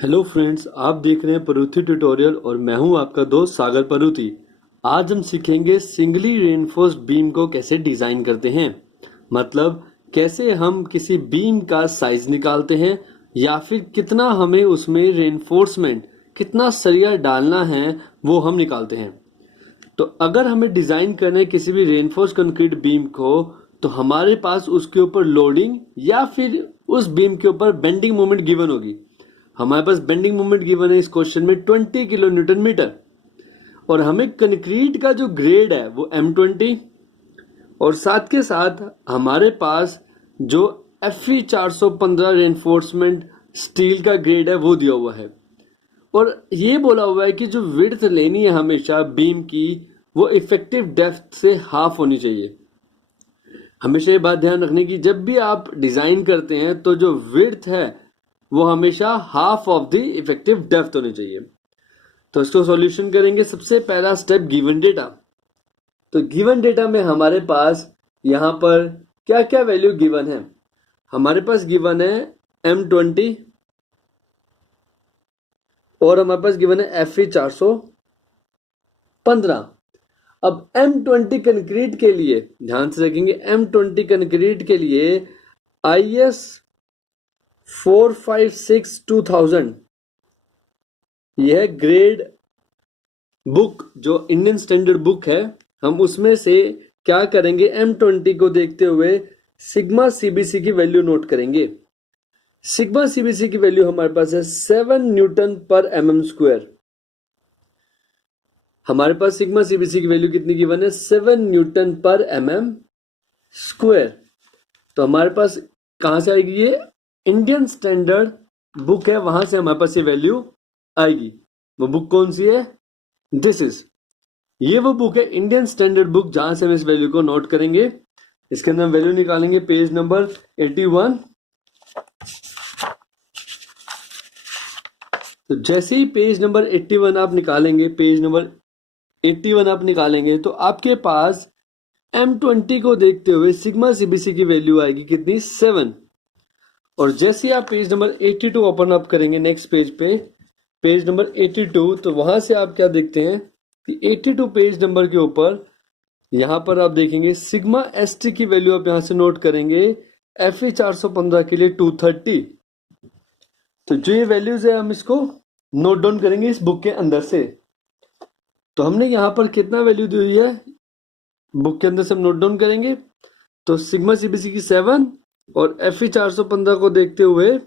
Hello friends, आप देख रहे हैं परूथी ट्यूटोरियल और मैं हूं आपका दोस्त सागर परूथी। आज हम सीखेंगे सिंगली रेनफोर्स्ड बीम को कैसे डिजाइन करते हैं। मतलब कैसे हम किसी बीम का साइज निकालते हैं या फिर कितना हमें उसमें रेनफोर्समेंट, कितना सरिया डालना है वो हम निकालते हैं। तो अगर हमें डिजाइन करना है किसी भी रेनफोर्स कंक्रीट बीम को, तो हमारे पास उसके ऊपर लोडिंग या फिर उस बीम के ऊपर बेंडिंग मोमेंट गिवन होगी। हमारे पास बेंडिंग मोमेंट गिवन है इस क्वेश्चन में 20 किलो न्यूटन मीटर, और हमें कंक्रीट का जो ग्रेड है वो M20, और साथ के साथ हमारे पास जो FE 415 रेनफोर्समेंट स्टील का ग्रेड है वो दिया हुआ है। और ये बोला हुआ है कि जो विड्थ लेनी है हमेशा बीम की, वो इफेक्टिव डेप्थ से हाफ होनी चाहिए। हमेशा ये बात ध्यान रखने की, जब भी आप डिजाइन करते हैं तो जो विड्थ है वो हमेशा half of the effective depth होनी चाहिए। तो इसको सॉल्यूशन करेंगे। सबसे पहला स्टेप, गिवन डेटा। तो गिवन डेटा में हमारे पास यहाँ पर क्या क्या वैल्यू गिवन है। हमारे पास गिवन है M20 और हमारे पास गिवन है FE 415। अब M20 कंक्रीट के लिए ध्यान से रखेंगे, M20 कंक्रीट के लिए IS 456-2000 यह ग्रेड बुक जो इंडियन स्टैंडर्ड बुक है, हम उसमें से क्या करेंगे, M20 को देखते हुए सिग्मा सीबीसी की वैल्यू नोट करेंगे। सिग्मा सीबीसी की वैल्यू हमारे पास है 7 न्यूटन पर mm स्क्वायर। हमारे पास सिग्मा सीबीसी की वैल्यू कितनी गिवन है, 7 न्यूटन पर mm स्क्वायर। तो हमारे पास कहां से आएगी, ये इंडियन स्टैंडर्ड बुक है, वहां से हमारे पास ये वैल्यू आएगी। वो बुक कौन सी है, दिस इज, ये वो बुक है इंडियन स्टैंडर्ड बुक, जहां से हम इस वैल्यू को नोट करेंगे। इसके अंदर हम वैल्यू निकालेंगे पेज नंबर 81। तो जैसे ही पेज नंबर 81 आप निकालेंगे, तो आपके पास M20 को देखते हुए सिग्मा सीबीसी की वैल्यू आएगी कितनी, 7। और जैसे ही आप पेज नंबर 82 ओपन अप करेंगे, नेक्स्ट पेज पे पेज नंबर 82, तो वहां से आप क्या देखते हैं कि 82 पेज नंबर के ऊपर यहां पर आप देखेंगे सिग्मा एसटी की वैल्यू आप यहां से नोट करेंगे FE 415 के लिए 230। तो जो ये वैल्यूज है हम इसको नोट डाउन करेंगे इस बुक के अंदर से। तो हमने यहां पर कितना वैल्यू दी हुई है बुक के अंदर से हम नोट डाउन करेंगे। तो सिग्मा सीबीसी की 7 और FE 415 को देखते हुए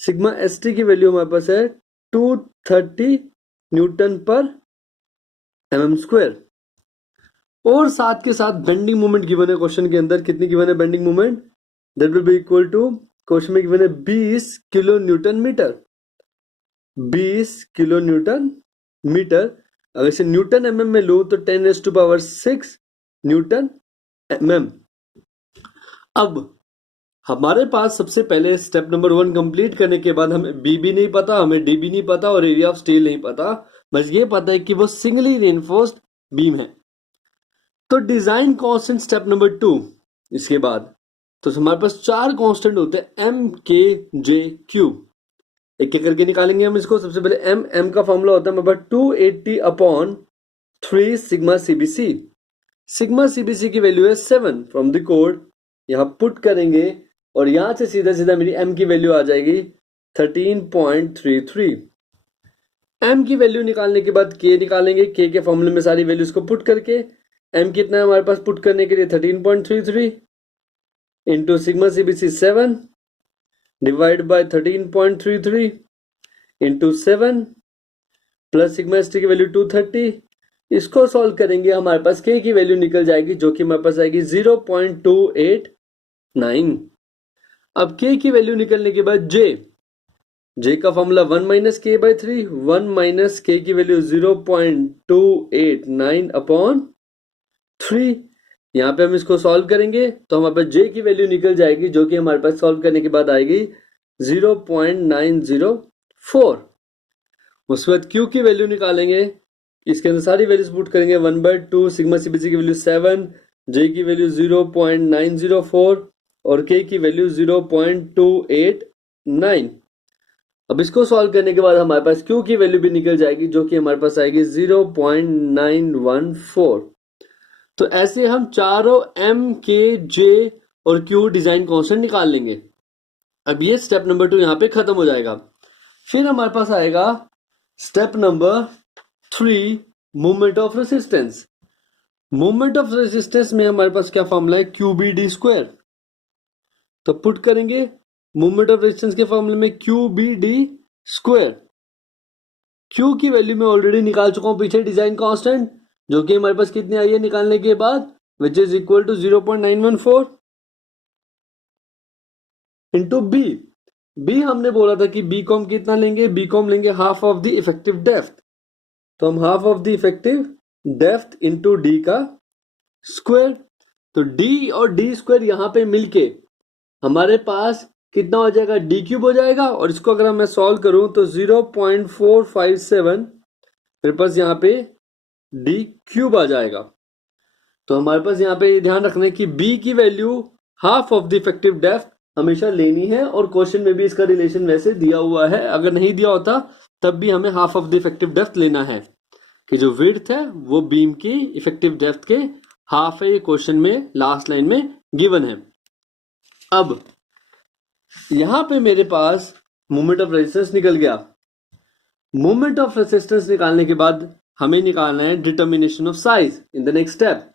सिग्मा एसटी की वैल्यू हमारे पास है 230 न्यूटन पर mm स्क्वायर। और साथ के साथ बेंडिंग मोमेंट गिवन है क्वेश्चन के अंदर, कितनी गिवन है bending moment, that will be equal to, question में गिवन है 20 kilo newton metre. 20 kilo newton metre, अगर इसे न्यूटन mm में लूं तो 10⁶ न्यूटन mm। अब हमारे पास सबसे पहले स्टेप नंबर 1 कंप्लीट करने के बाद हमें बी भी नहीं पता, हमें डी भी नहीं पता और एरिया ऑफ स्टील नहीं पता, बस ये पता है कि वो सिंगली रेनफोर्स्ड बीम है। तो डिजाइन कांस्टेंट स्टेप नंबर 2, इसके बाद तो हमारे पास 4 कांस्टेंट होते हैं M, K, J, Q। एक एक करके निकालेंगे हम इसको। सबसे पहले M का फॉर्मूला होता है हमारे पास 280/3 सिग्मा सीबीसी। सिग्मा सीबीसी की वैल्यू है 7 फ्रॉम द कोड, यहाँ पुट करेंगे और यहां से सीधा सीधा मेरी M की वैल्यू आ जाएगी 13.33। M की वैल्यू निकालने के बाद K निकालेंगे, K के फॉर्मूले में सारी वैल्यूज को पुट करके M कितना है हमारे पास पुट करने के लिए 13.33 into sigma CBC 7 divide by 13.33 into 7 plus sigma ST की वैल्यू 230। इसको सॉल्व करेंगे, हमारे पास K की वैल्यू निकल जाएगी जो कि हमारे पास आएगी 0.289। अब K की वैल्यू निकलने के बाद J का फॉर्मूला 1-K/3, 1 - K की वैल्यू 0.289/3। यहाँ पे हम इसको सॉल्व करेंगे तो हमारे पास J की वैल्यू निकल जाएगी जो कि हमारे पास सॉल्व करने के बाद आएगी 0.904। उसके बाद Q की वैल्यू निकालेंगे, इसके अंदर सारी वैल्यूज पुट करेंगे 1/2 सिग्मा सीबीसी की वैल्यू 7, J की वैल्यू 0.904 और K की वैल्यू 0.289। अब इसको सॉल्व करने के बाद हमारे पास Q की वैल्यू भी निकल जाएगी, जो कि हमारे पास आएगी 0.914। तो ऐसे हम चारों M, K, J और Q डिजाइन कांस्टेंट निकाल लेंगे। अब ये स्टेप नंबर 2 यहाँ पे खत्म हो जाएगा। फिर हमारे पास आएगा step number 3, movement of resistance. Movement of resistance में हमारे पास क्या फॉर्मूला है, QBD²। तो पुट करेंगे मूवमेंट ऑफ रेजिस्टेंस के फॉर्मूले में QBD²। Q की वैल्यू मैं ऑलरेडी निकाल चुका हूं पीछे, डिजाइन कांस्टेंट, जो कि हमारे पास कितनी आई है निकालने के बाद, which is equal to 0.914 into b. B हमने बोला था कि बी को हम कितना लेंगे, बी को हम लेंगे half of the effective depth. तो हम half of the effective depth into D का स्क्वायर। तो डी और डी स्क्वायर यहां पे मिलके हमारे पास कितना हो जाएगा, डी क्यूब हो जाएगा। और इसको अगर मैं सॉल्व करूं तो 0.457 मेरे पास यहाँ पे डी क्यूब आ जाएगा। तो हमारे पास यहाँ पे ध्यान रखना है कि बी की value half of the effective depth हमेशा लेनी है, और क्वेश्चन में भी इसका रिलेशन वैसे दिया हुआ है। अगर नहीं दिया होता तब भी हमें half of the effective depth लेना है, कि जो विड्थ है वो बीम की इफेक्टिव डेप्थ के हाफ है। ये क्वेश्चन में लास्ट लाइन में गिवन है। अब यहां पे मेरे पास मोमेंट ऑफ रेजिस्टेंस निकल गया। मोमेंट ऑफ रेजिस्टेंस निकालने के बाद हमें निकालना है determination of size in the next step.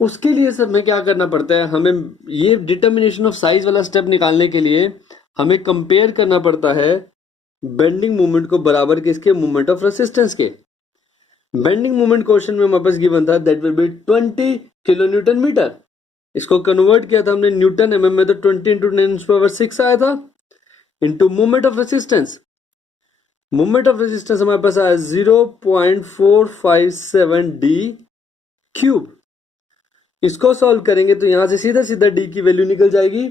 उसके लिए सर हमें क्या करना पड़ता है, हमें ये डिटर्मिनेशन ऑफ साइज वाला स्टेप निकालने के लिए हमें कंपेयर करना पड़ता है बेंडिंग मोमेंट को बराबर किसके, मोमेंट ऑफ रेजिस्टेंस के। बेंडिंग मोमेंट क्वेश्चन में हमारे पास गिवन था that will be 20 kilo newton metre. इसको कन्वर्ट किया था हमने न्यूटन एमएम में, तो 20 इंटू 10⁻⁶ आया था, into moment of resistance. Moment of resistance हमारे पास आया 0.457 डी क्यूब। इसको सॉल्व करेंगे तो यहां से सीधा सीधा डी की वैल्यू निकल जाएगी।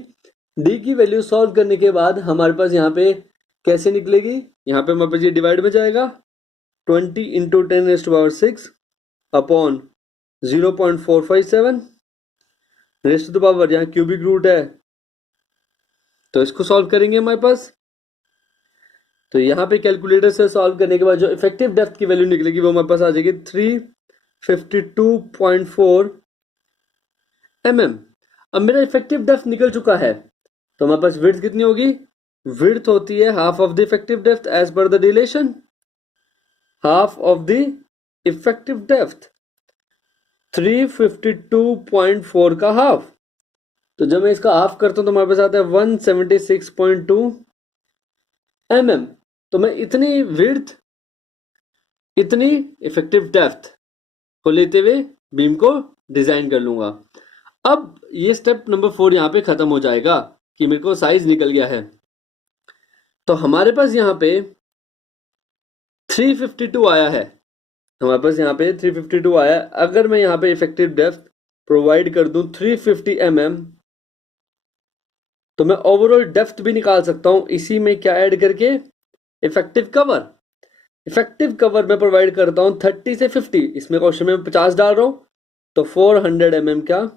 डी की वैल्यू सॉल्व करने के बाद हमारे पास यहाँ पे कैसे निकलेगी, यहाँ पे हमारे पास ये डिवाइड में जाएगा 20 into 10⁻⁶ upon 0.457 raised to the power, यहाँ क्यूबिक रूट है तो इसको सॉल्व करेंगे हमारे पास। तो यहाँ पे कैलकुलेटर से सॉल्व करने के बाद जो इफेक्टिव डेप्थ की वैल्यू निकलेगी वो हमारे पास आ जाएगी 352.4 mm। अब मेरा इफेक्टिव डेप्थ निकल चुका है, तो हमारे पास विड्थ कितनी होगी, विड्थ होती है half of the effective depth as per the relation, half of the effective depth 352.4 का हाफ। तो जब मैं इसका हाफ करता हूं तो हमारे पास आता है 176.2 mm। तो मैं इतनी विड्थ इतनी इफेक्टिव डेप्थ को लेते हुए बीम को डिजाइन कर लूंगा। अब ये स्टेप नंबर 4 यहाँ पे खत्म हो जाएगा कि मेरे को साइज निकल गया है। तो हमारे पास यहाँ पे 352 आया है, हमारे पास यहाँ पे 352 आया है। अगर मैं यहाँ पे इफेक्टिव डेप्थ प्रोवाइड कर दूं 350 mm, तो मैं ओवरऑल डेप्थ भी निकाल सकता हूं इसी में क्या ऐड करके, इफेक्टिव कवर। इफेक्टिव कवर में प्रोवाइड करता हूं 30 से 50, इसमें क्वेश्चन में 50 डाल रहा हूं, तो 400 mm का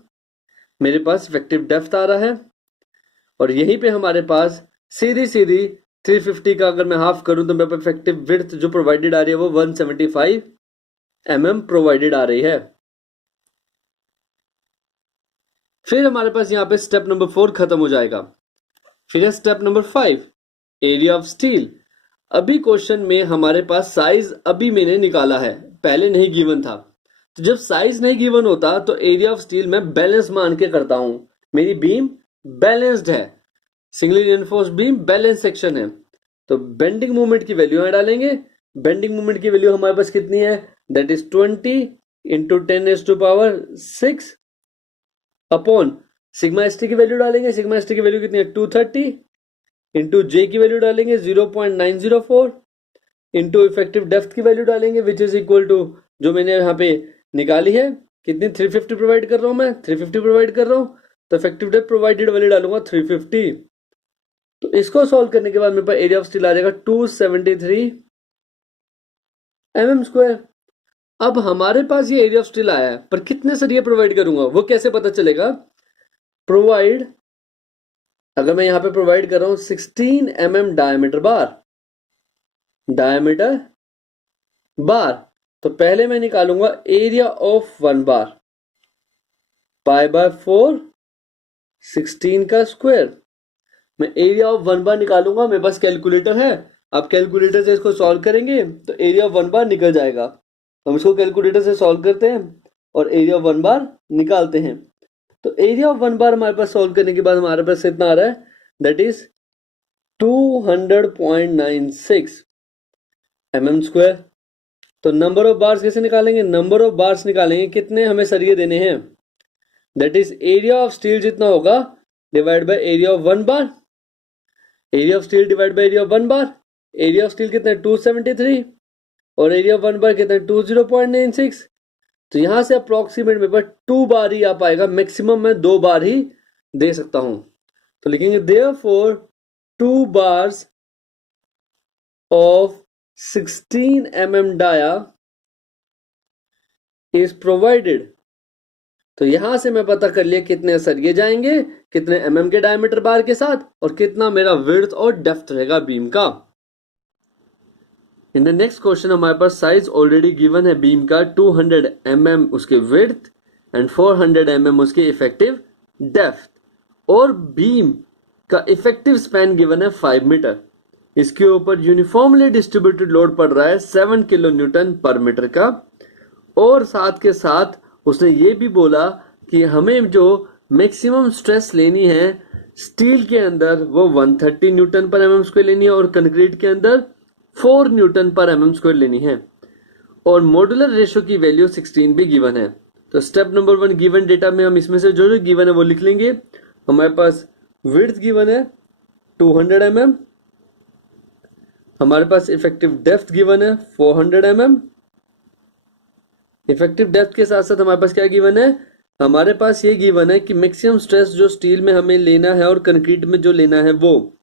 मेरे पास इफेक्टिव डेप्थ आ रहा है। और यहीं पे हमारे पास सीधी 350 का अगर मैं हाफ करूं तो मेरे पास इफेक्टिव विड्थ जो प्रोवाइडेड आ रही है वो 175 mm प्रोवाइडेड आ रही है। फिर हमारे पास यहाँ पे स्टेप नंबर 4 खत्म हो जाएगा। फिर है step number 5, area of steel. अभी क्वेश्चन में हमारे पास साइज अभी मैंने निकाला है, पहले नहीं गिवन था। तो जब साइज नहीं गिवन होता तो एरिया ऑफ स्टील में बैलेंस मान के करता हूं। मेरी बीम बैलेंस्ड है, singly reinforced beam balance section है, तो बेंडिंग मोमेंट की वैल्यू यहां डालेंगे। बेंडिंग मोमेंट की वैल्यू हमारे पास कितनी है, that is 20 into 10⁻⁶ upon sigma s T की वैल्यू डालेंगे। सिग्मा एस टी की वैल्यू कितनी है 230 इंटू जे की वैल्यू डालेंगे 0.904 इंटू इफेक्टिव डेप्थ की वैल्यू डालेंगे विच इज इक्वल टू जो मैंने यहाँ पे निकाली है कितनी, 350 प्रोवाइड कर रहा हूं मैं, 350 प्रोवाइड कर रहा हूं, तो इफेक्टिव डेप्थ प्रोवाइडेड वाली डालूंगा 350। तो इसको सॉल्व करने के बाद मेरे पास एरिया ऑफ स्टील आ जाएगा 273 mm²। अब हमारे पास ये एरिया ऑफ स्टील आया है, पर कितने सरिये प्रोवाइड करूंगा वो कैसे पता चलेगा, प्रोवाइड अगर मैं यहाँ पे प्रोवाइड कर रहा हूं 16 mm डायमीटर बार, डायमीटर बार। तो पहले मैं निकालूंगा area of 1 bar, pi by 4 16 का स्क्वायर। मैं एरिया ऑफ 1 बार निकालूंगा, मेरे पास कैलकुलेटर है, आप कैलकुलेटर से इसको सॉल्व करेंगे तो एरिया ऑफ 1 बार निकल जाएगा। हम इसको कैलकुलेटर से सॉल्व करते हैं और एरिया ऑफ 1 बार निकालते हैं। तो एरिया ऑफ 1 बार हमारे पास सॉल्व करने के बाद हमारे पास इतना आ रहा है, दैट इज 200.96 mm स्क्वायर। तो नंबर ऑफ बार्स कैसे निकालेंगे? नंबर ऑफ बार्स निकालेंगे, कितने हमें सरिये देने हैं, that is area of steel जितना होगा divide by area of 1 bar. Area of steel divide by area of 1 bar. Area of steel कितना है 273 और एरिया ऑफ 1 बार कितना है 20.96। तो यहां से अप्रोक्सीमेट मेरे पास 2 बार ही आ पाएगा, मैक्सिमम मैं 2 बार ही दे सकता हूं। तो लिखेंगे therefore 2 bars of 16 mm dia is provided. तो यहां से मैं पता कर लिया कितने सरिये जाएंगे, कितने mm के डायमीटर बार के साथ, और कितना मेरा विड्थ और डेप्थ रहेगा बीम का। इन द नेक्स्ट क्वेश्चन हमारे पास साइज ऑलरेडी गिवन है बीम का 200 mm उसके विड्थ एंड 400 mm उसके इफेक्टिव डेप्थ, और बीम का इफेक्टिव स्पैन गिवन है 5 मीटर। इसके ऊपर यूनिफॉर्मली डिस्ट्रीब्यूटेड लोड पड़ रहा है 7 किलो न्यूटन पर मीटर का, और साथ के साथ उसने ये भी बोला कि हमें जो मैक्सिमम स्ट्रेस लेनी है स्टील के अंदर वो 130 न्यूटन पर mm स्क्वायर लेनी है और कंक्रीट के अंदर 4 न्यूटन पर mm स्क्वायर लेनी है, और मॉड्यूलर रेशियो की वैल्यू 16 भी गिवन है। तो स्टेप नंबर 1 गिवन डेटा में हम इसमें से जो जो गिवन है वो लिख लेंगे। हमारे पास विड्थ गिवन है 200 mm, हमारे पास इफेक्टिव डेप्थ गिवन है 400 mm। इफेक्टिव डेप्थ के साथ साथ हमारे पास क्या गिवन है, हमारे पास ये गिवन है कि मैक्सिमम स्ट्रेस जो स्टील में हमें लेना है और कंक्रीट में जो लेना है वो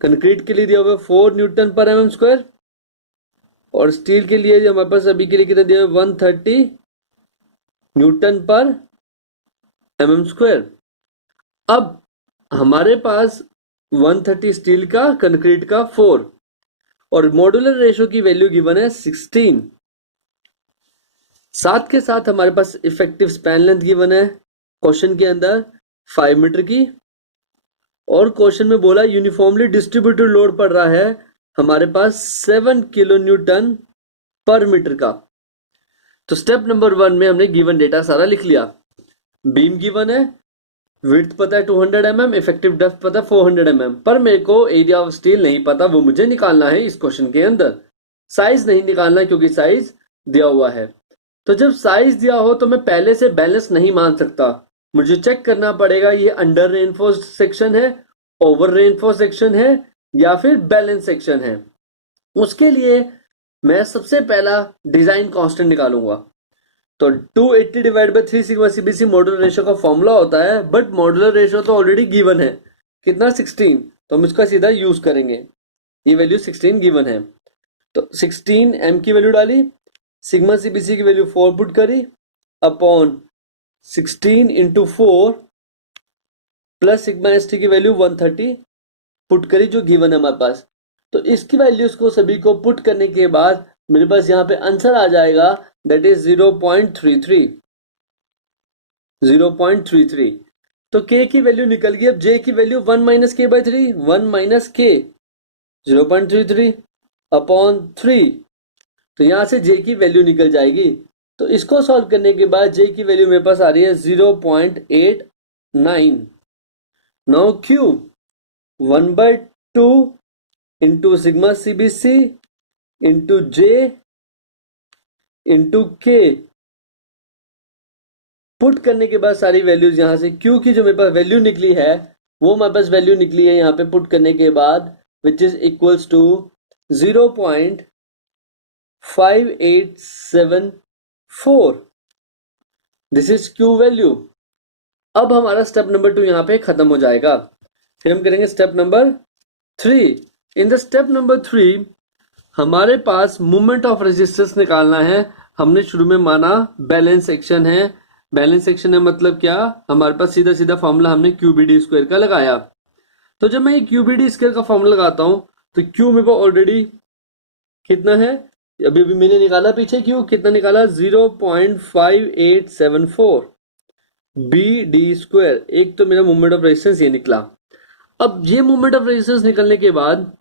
कंक्रीट के लिए दिया हुआ 4 न्यूटन पर mm स्क्वायर, और स्टील के लिए हमारे पास अभी के लिए कितना दिया हुआ 130 न्यूटन पर mm स्क्वायर। अब हमारे पास 130 स्टील का, कंक्रीट का 4, और मॉड्यूलर रेशियो की वैल्यू गिवन है 16। साथ के साथ हमारे पास इफेक्टिव स्पैन लेंथ गिवन है क्वेश्चन के अंदर 5 मीटर की, और क्वेश्चन में बोला यूनिफॉर्मली डिस्ट्रीब्यूटेड लोड पड़ रहा है हमारे पास 7 किलो न्यूटन पर मीटर का। तो स्टेप नंबर 1 में हमने गिवन डेटा सारा लिख लिया। बीम गिवन है, विड्थ पता है 200 mm, इफेक्टिव डेप्थ पता है 400 mm, पर मेरे को एरिया ऑफ स्टील नहीं पता, वो मुझे निकालना है इस क्वेश्चन के अंदर। साइज नहीं निकालना क्योंकि साइज दिया हुआ है। तो जब साइज दिया हो तो मैं पहले से बैलेंस नहीं मान सकता, मुझे चेक करना पड़ेगा ये अंडर रेनफोर्स्ड सेक्शन है, ओवर रेनफोर्स्ड सेक्शन है, या फिर बैलेंस सेक्शन है। उसके लिए मैं सबसे पहला डिजाइन कांस्टेंट निकालूंगा। तो 280 divide by 3 sigma CBC modular ratio का फॉर्मूला होता है, बट मॉड्यूलर रेशियो तो ऑलरेडी गिवन है, कितना 16, तो हम इसका सीधा यूज करेंगे। ये वैल्यू 16 गिवन है, तो 16 m की वैल्यू डाली, सिग्मा सीबीसी की वैल्यू 4 पुट करी upon 16 into 4 plus sigma ST की वैल्यू 130 पुट करी जो गिवन है हमारे पास। तो इसकी वैल्यूज को सभी को पुट करने के बाद मेरे पास यहाँ पे आंसर आ जाएगा, दैट इज 0.33। तो k की वैल्यू निकल गई। अब j की वैल्यू 1 माइनस के बाई 3, 1 माइनस के 0.33 अपॉन 3, तो यहां से j की वैल्यू निकल जाएगी। तो इसको सॉल्व करने के बाद j की वैल्यू मेरे पास आ रही है 0.89। Now q 1/2 into sigma CBC into j into k, put करने के बाद सारी वैल्यूज यहां से q की जो मेरे पास वैल्यू निकली है वो मेरे पास वैल्यू निकली है यहाँ पे पुट करने के बाद, which is equals to 0.5874। This is q value. अब हमारा स्टेप नंबर 2 यहाँ पे खत्म हो जाएगा। फिर हम करेंगे step number 3। In the step number 3 हमारे पास मोमेंट ऑफ रेजिस्टेंस निकालना है। हमने शुरू में माना बैलेंस सेक्शन है, बैलेंस सेक्शन है मतलब क्या, हमारे पास सीधा सीधा फॉर्मूला हमने क्यूबीडी स्क्वायर का लगाया। तो जब मैं क्यूबीडी स्क्वायर का फॉर्मूला लगाता हूं तो क्यू मेरे को ऑलरेडी कितना है, अभी अभी मैंने निकाला पीछे, क्यों कितना निकाला, 0.5874 बी डी स्क्वायर। एक तो मेरा मोमेंट ऑफ रेजिस्टेंस ये निकला। अब ये मोमेंट ऑफ रेजिस्टेंस निकलने के बाद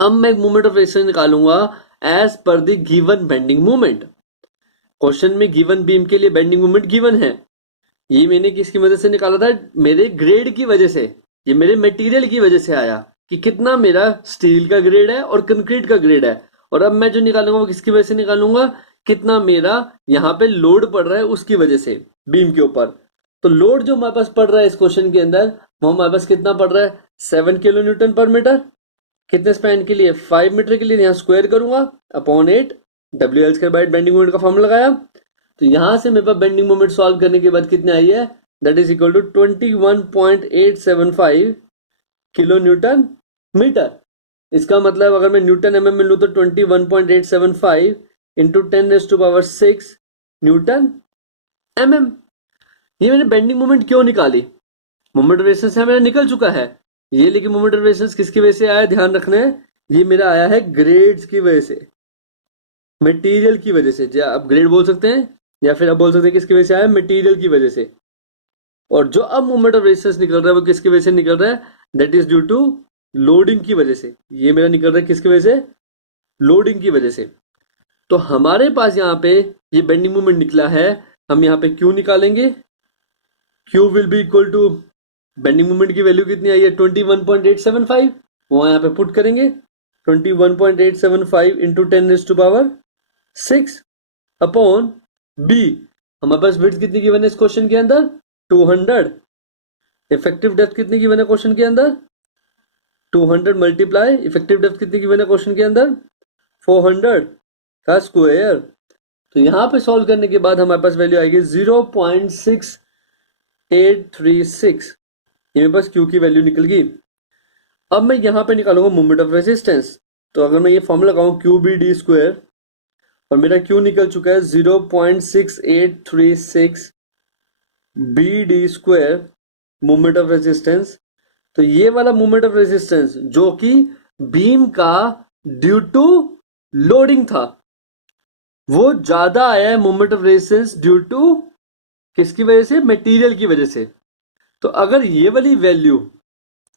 अब मैं एक मोमेंट ऑफ रेजिस्टेंस निकालूंगा as per the given bending moment. Question में गिवन बीम के लिए बेंडिंग मोमेंट गिवन है। ये मैंने किसकी वजह से निकाला था, मेरे ग्रेड की वजह से, ये मेरे मटेरियल की वजह से आया कि कितना मेरा स्टील का ग्रेड है और कंक्रीट का ग्रेड है। और अब मैं जो निकालूंगा वो किसकी वजह से निकालूंगा, कितना मेरा यहाँ पे लोड पड़ रहा है उसकी वजह से बीम के ऊपर। तो लोड जो हमारे पास पड़ रहा है इस क्वेश्चन के अंदर, वो हमारे पास कितना पड़ रहा है, 7 किलो न्यूटन पर मीटर। कितने स्पैन के लिए, 5 मीटर के लिए। यहाँ स्क्वायर करूंगा upon 8, WL square by bending moment का फॉर्मूला लगाया। तो यहां से मेरे पास बेंडिंग मोमेंट सॉल्व करने के बाद कितने आई है, that is equal to 21.875 kilo newton metre. इसका मतलब अगर मैं न्यूटन एमएम में लूँ तो 21.875 इंटू 10⁻⁶ न्यूटन एमएम। ये मैंने बेंडिंग मोमेंट क्यों निकाली, मोमेंट ऑफ रेजिस्टेंस है मेरा निकल चुका है ये, लेकिन मोमेंट ऑफ रेजिस्टेंस किसकी वजह से आया, ध्यान रखना है, ये मेरा आया है ग्रेड्स की वजह से, मटेरियल की वजह से। आप ग्रेड बोल सकते हैं या फिर आप बोल सकते हैं किसकी वजह से आया, मटेरियल की वजह से। और जो अब मोमेंट ऑफ रेजिस्टेंस निकल रहा है वो किसकी वजह से निकल रहा है, that is due to loading की वजह से। ये मेरा निकल रहा है किसकी वजह से, लोडिंग की वजह से। तो हमारे पास यहाँ पे ये बेंडिंग मोमेंट निकला है, हम यहाँ पे क्यू निकालेंगे। Q will be equal to, bending moment की वैल्यू कितनी आई है 21.875, वो यहाँ पे पुट करेंगे 21.875 इंटू 10⁻⁶ अपॉन बी। हमारे पास विड्थ कितनी गिवन है इस क्वेश्चन के अंदर, 200। इफेक्टिव डेप्थ कितनी गिवन है क्वेश्चन के अंदर, 200 मल्टीप्लाई इफेक्टिव डेप्थ कितनी गिवन है क्वेश्चन के अंदर, 400 का स्क्वायर। तो यहाँ पे सॉल्व करने के बाद हमारे पास वैल्यू आएगी 0.6836। ये मेरे पास क्यू की वैल्यू निकल गई। अब मैं यहाँ पे निकालूंगा मोमेंट ऑफ रेजिस्टेंस। तो अगर मैं ये फॉर्मूला लगाऊं क्यू बी डी स्क्वायर, और मेरा क्यू निकल चुका है 0.6836 b d square moment of resistance. तो ये वाला मोमेंट ऑफ रेजिस्टेंस जो कि बीम का ड्यू टू लोडिंग था, वो ज्यादा आया है moment of resistance due to किसकी वजह से, मटेरियल की वजह से। तो अगर ये वाली वैल्यू,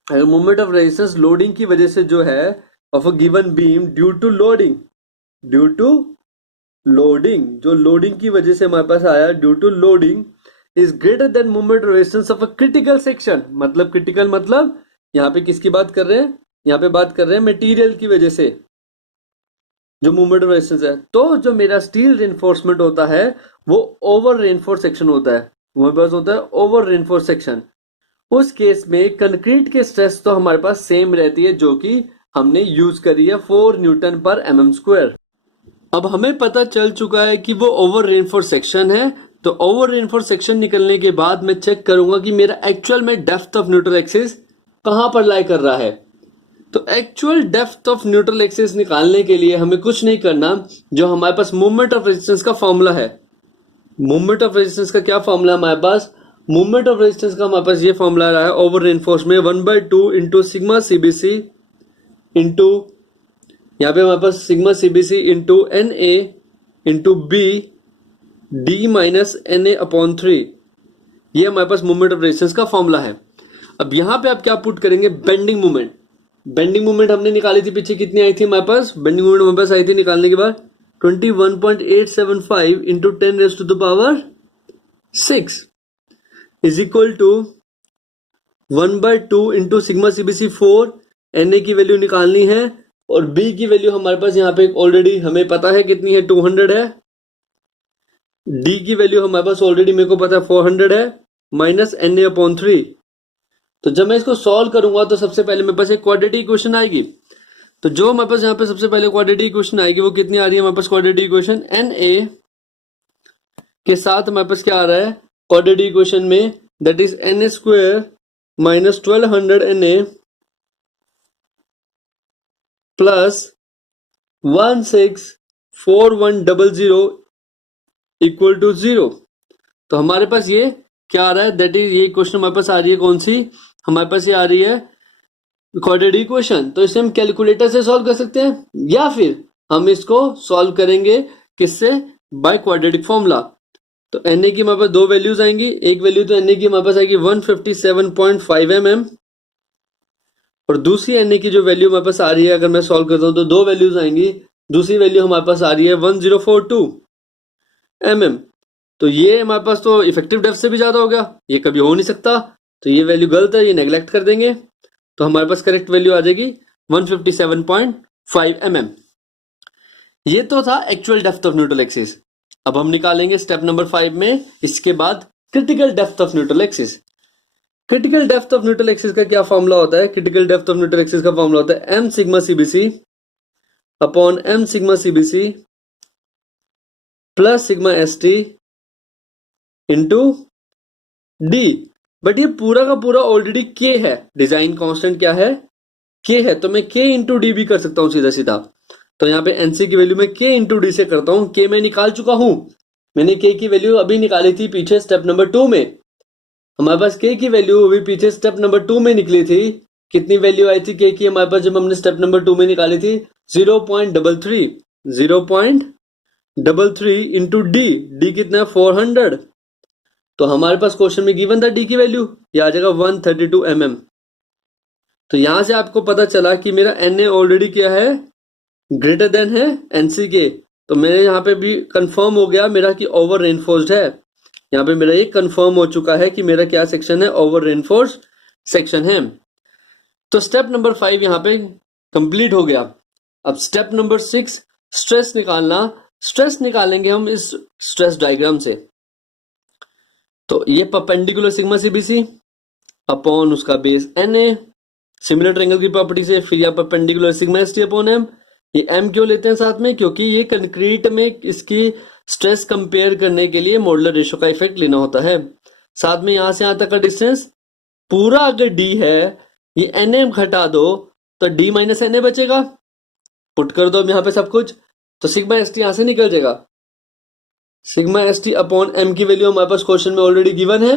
अगर मोमेंट ऑफ रेजिस्टेंस लोडिंग की वजह से जो है of a given beam due to loading, जो लोडिंग की वजह से हमारे पास आया due to loading is greater than moment of resistance of a critical section. मतलब क्रिटिकल मतलब यहाँ पे किसकी बात कर रहे हैं, यहाँ पे बात कर रहे हैं मटेरियल की वजह से जो मोमेंट ऑफ रेजिस्टेंस है। तो जो मेरा स्टील रेनफोर्समेंट होता है वो ओवर रेनफोर्स सेक्शन होता है, वो मेरे पास होता है ओवर रेनफोर्स सेक्शन। उस केस में कंक्रीट के स्ट्रेस तो हमारे पास सेम रहती है जो कि हमने यूज करी है 4 न्यूटन पर एमएम स्क्वायर। अब हमें पता चल चुका है कि वो ओवर रेनफोर्स सेक्शन है। तो ओवर रेनफोर्स सेक्शन निकलने के बाद मैं चेक करूंगा कि मेरा एक्चुअल में डेप्थ ऑफ न्यूट्रल एक्सिस कहां पर लाई कर रहा है। तो actual depth of neutral axis निकालने के लिए हमें कुछ नहीं करना, जो हमारे पास मोमेंट ऑफ रेजिस्टेंस का फॉर्मूला है। मोमेंट ऑफ रेजिस्टेंस का क्या फॉर्मूला है हमारे पास, मोमेंट ऑफ रेजिस्टेंस का हमारे पास ये फॉर्मूला रहा है ओवर रेनफोर्स में 1/2 इंटू सिग्मा सीबीसी इंटू, यहाँ पे हमारे पास sigma CBC into NA into B D minus NA upon 3। ये हमारे पास मोमेंट ऑफ रेजिस्टेंस का फॉर्मूला है। अब यहाँ पे आप क्या पुट करेंगे, बेंडिंग मोमेंट। बेंडिंग मोमेंट हमने निकाली थी पीछे, कितनी आई थी हमारे पास, बेंडिंग मोमेंट हमारे पास आई थी निकालने के बाद 21.875 into 10⁻⁶ is equal to 1/2 into sigma सीबीसी 4। NA की वैल्यू निकालनी है और B की वैल्यू हमारे पास यहाँ पे ऑलरेडी हमें पता है कितनी है, 200 है। D की वैल्यू हमारे पास ऑलरेडी मेरे को पता है 400 है, माइनस NA अपॉन 3। तो जब मैं इसको सॉल्व करूंगा तो सबसे पहले मेरे पास एक क्वाड्रेटिक इक्वेशन आएगी। तो जो हमारे पास यहाँ पे सबसे पहले क्वाड्रेटिक इक्वेशन आएगी वो कितनी आ रही है हमारे पास, क्वाड्रेटिक इक्वेशन NA के साथ हमारे पास क्या आ रहा है क्वाड्रेटिक इक्वेशन में, that is NA square minus 1200 NA plus 164100 equal to 0। तो हमारे पास ये क्या आ रहा है, दैट इज ये क्वेश्चन हमारे पास आ रही है कौन सी, हमारे पास ये आ रही है क्वाड्रेटिक इक्वेशन। तो इसे हम कैलकुलेटर से सॉल्व कर सकते हैं या फिर हम इसको सॉल्व करेंगे किससे, बाय क्वाड्रेटिक फॉर्मूला। तो Na की हमारे पास दो वैल्यूज आएंगी, एक वैल्यू तो Na की हमारे पास आएगी 157.5 mm, और दूसरी Na की जो वैल्यू हमारे पास आ रही है, अगर मैं सॉल्व करता हूं तो दो वैल्यूज आएंगी, दूसरी वैल्यू हमारे पास आ रही है 1042 mm। तो ये हमारे पास तो इफेक्टिव डेप्थ से भी ज्यादा हो गया, ये कभी हो नहीं सकता, तो ये वैल्यू गलत है, ये नेग्लेक्ट कर देंगे। तो हमारे पास करेक्ट वैल्यू आ जाएगी 157.5 mm। ये तो था actual depth of neutral axis. अब हम निकालेंगे स्टेप नंबर 5 में इसके बाद critical depth of neutral axis. Critical depth of neutral axis का क्या फॉर्मूला होता है, critical depth of neutral axis का फॉर्मूला होता है m सिग्मा सीबीसी upon m sigma CBC plus sigma ST into D. But ये पूरा का पूरा ऑलरेडी k है, डिजाइन कांस्टेंट क्या है, k है, तो मैं k इंटू डी भी कर सकता हूं सीधा सीधा। तो यहाँ पे एनसी की वैल्यू मैं k इंटू डी से करता हूं, k मैं निकाल चुका हूं, मैंने k की वैल्यू अभी निकाली थी पीछे स्टेप नंबर 2 में। हमारे पास k की वैल्यू अभी पीछे स्टेप नंबर 2 में निकली थी, कितनी वैल्यू आई थी k की हमारे पास जब हमने स्टेप नंबर 2 में निकाली थी, 0.33 इंटू डी कितना है 400। तो हमारे पास क्वेश्चन में गिवन था डी की वैल्यू, ये आ जाएगा 132 mm। तो यहां से आपको पता चला कि मेरा Na ऑलरेडी क्या है, ग्रेटर देन है एनसी के। तो मेरे यहाँ पे भी कंफर्म हो गया मेरा कि ओवर रेनफोर्स्ड है, यहाँ पे मेरा ये कंफर्म हो चुका है कि मेरा क्या सेक्शन है, ओवर रेनफोर्स्ड सेक्शन है। तो स्टेप नंबर 5 यहाँ पे कंप्लीट हो गया। अब स्टेप नंबर 6 स्ट्रेस निकालना। स्ट्रेस निकालेंगे हम इस स्ट्रेस डायग्राम से। तो ये परपेंडिकुलर सिग्मा सीबीसी अपॉन उसका बेस Na, सिमिलर ट्रायंगल की प्रॉपर्टी से, फिर यहाँ perpendicular sigma s t upon m. ये m क्यों लेते हैं साथ में, क्योंकि ये कंक्रीट में इसकी स्ट्रेस कंपेयर करने के लिए मॉडुलर रेशियो का इफेक्ट लेना होता है। साथ में यहां से यहां तक का डिस्टेंस पूरा अगर d है, ये Na घटा दो तो d माइनस Na बचेगा, पुट कर दो अब यहाँ पे सब कुछ, तो सिग्मा एस टी यहां से निकल जाएगा। Sigma s t upon m की वैल्यू हमारे पास क्वेश्चन में ऑलरेडी गिवन है।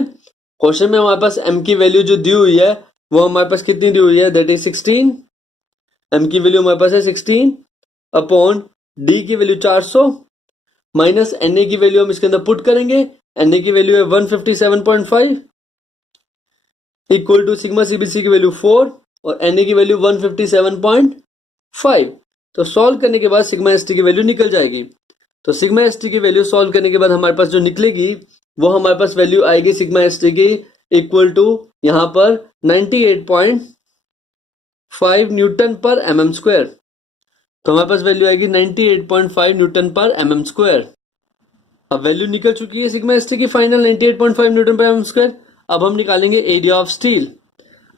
क्वेश्चन में हमारे पास m की वैल्यू जो दी हुई है वो हमारे पास कितनी दी हुई है, दैट इज 16। m की वैल्यू हमारे पास है 16 अपॉन d की वैल्यू 400 माइनस Na की वैल्यू हम इसके अंदर पुट करेंगे, Na की वैल्यू है 157.5 इक्वल टू सिग्मा सीबीसी की वैल्यू 4 और Na की वैल्यू 157.5। तो सॉल्व करने के बाद सिग्मा एस टी की वैल्यू निकल जाएगी। तो सिग्मा एस टी की वैल्यू सॉल्व करने के बाद हमारे पास जो निकलेगी वो हमारे पास वैल्यू आएगी सिग्मा एस टी की इक्वल टू यहाँ पर 98.5 न्यूटन पर mm स्क्वायर। तो हमारे पास वैल्यू आएगी 98.5 न्यूटन पर mm स्क्वायर। अब वैल्यू निकल चुकी है सिग्मा एस टी की फाइनल 98.5 न्यूटन पर mm स्क्वायर। अब हम निकालेंगे एरिया ऑफ स्टील।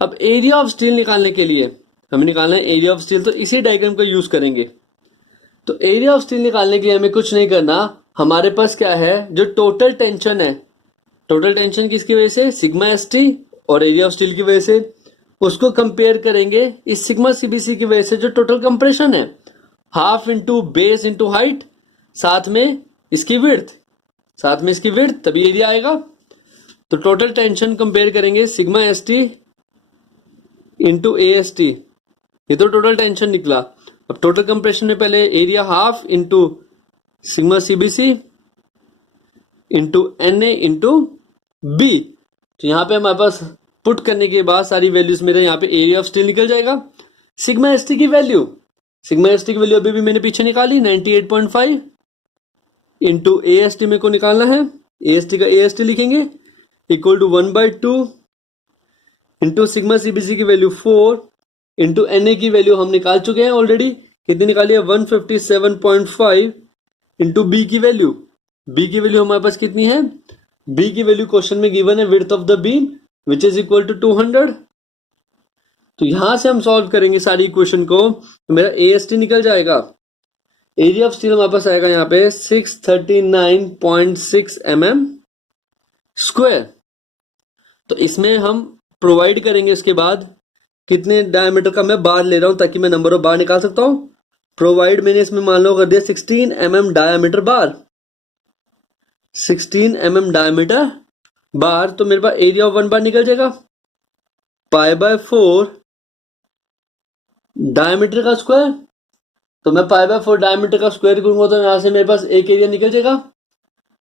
अब एरिया ऑफ स्टील निकालने के लिए हमें निकालना है एरिया ऑफ स्टील, तो इसी डायग्राम का यूज करेंगे। तो एरिया ऑफ स्टील निकालने के लिए हमें कुछ नहीं करना, हमारे पास क्या है, जो टोटल टेंशन है, टोटल टेंशन किसकी वजह से, सिग्मा एस टी और एरिया ऑफ स्टील की वजह से, उसको कंपेयर करेंगे इस सिग्मा सीबीसी की वजह से जो टोटल कंप्रेशन है, half into base into height, साथ में इसकी विड्थ, साथ में इसकी विड्थ, तभी एरिया आएगा। तो टोटल टेंशन कंपेयर करेंगे सिग्मा एस टी इंटू ए एस टी, ये तो टोटल टेंशन निकला। अब टोटल कंप्रेशन में पहले area half into sigma CBC into Na into b. तो यहाँ पे हमारे पास पुट करने के बाद सारी वैल्यूज मेरे यहाँ पे एरिया ऑफ स्टील निकल जाएगा। सिग्मा एस टी की वैल्यू, सिग्मा एस टी की वैल्यू अभी भी मैंने पीछे निकाली 98.5 इंटू ए एस टी मेरे को निकालना है, ए एस टी का ए एस टी लिखेंगे equal to 1/2 into sigma CBC की वैल्यू 4 इंटू Na की वैल्यू हम निकाल चुके हैं ऑलरेडी, कितनी निकाली है 157.5 इंटू बी की वैल्यू, बी की वैल्यू हमारे पास कितनी है, बी की वैल्यू क्वेश्चन में गिवन है width of the beam which is equal to 200। तो यहां से हम सॉल्व करेंगे सारी इक्वेशन को, तो मेरा ए एस टी निकल जाएगा। एरिया ऑफ स्टील हमारे पास आएगा यहाँ पे 639.6 mm स्क्वायर। तो इसमें हम प्रोवाइड करेंगे इसके बाद कितने डायमीटर का मैं बार ले रहा हूं ताकि मैं नंबर ऑफ बार निकाल सकता हूं। प्रोवाइड मैंने इसमें मान लो कर दिया 16 mm डायमीटर बार, 16 mm डायमीटर बार, तो मेरे पास एरिया ऑफ 1 बार निकल जाएगा पाई बाय 4 डायमीटर का स्क्वायर। तो मैं पाई बाय 4 डायमीटर का स्क्वायर करूंगा तो यहाँ से मेरे पास एक एरिया निकल जाएगा।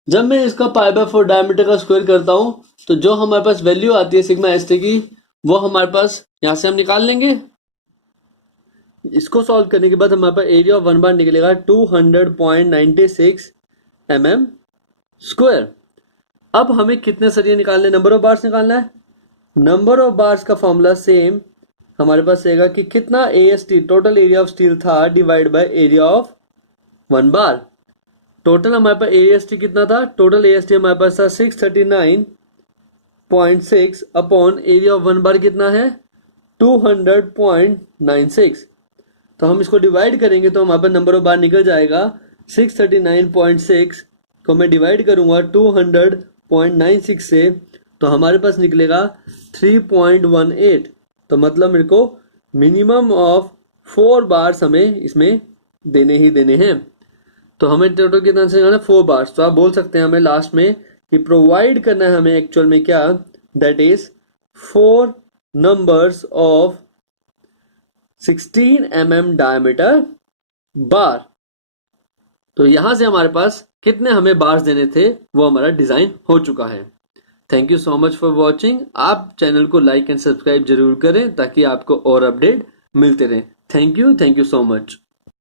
जब मैं इसका पाई बाय 4 डायमीटर का स्क्वायर करता हूं तो जो हमारे पास वैल्यू आती है सिग्मा एस टी की वो हमारे पास यहाँ से हम निकाल लेंगे। इसको सॉल्व करने के बाद हमारे पास एरिया ऑफ 1 बार निकलेगा 200.96 mm स्क्वायर। अब हमें कितने सरिये निकालने, नंबर ऑफ बार्स निकालना है। नंबर ऑफ बार्स का फॉर्मूला सेम हमारे पास रहेगा कि कितना AST total area of steel था divide by area of 1 bar. Total हमारे पास AST कितना था, टोटल AST हमारे पास था 639.6 अपॉन एरिया ऑफ 1 बार कितना है 200.96। तो हम इसको डिवाइड करेंगे तो हमारे पास नंबर ऑफ बार निकल जाएगा 639.6 को मैं डिवाइड करूंगा 200.96 से तो हमारे पास निकलेगा 3.18। तो मतलब मेरे को मिनिमम ऑफ 4 बार्स हमें इसमें देने ही देने हैं। तो हमें टोटल कितना से 4 बार्स। तो आप बोल सकते हैं हमें लास्ट में कि प्रोवाइड करना है हमें एक्चुअल में क्या, that is 4 numbers of 16 mm diameter bar. तो यहां से हमारे पास कितने हमें बार्स देने थे वो हमारा डिजाइन हो चुका है। Thank you so much for watching. आप चैनल को लाइक एंड सब्सक्राइब जरूर करें ताकि आपको और अपडेट मिलते रहें। Thank you so much.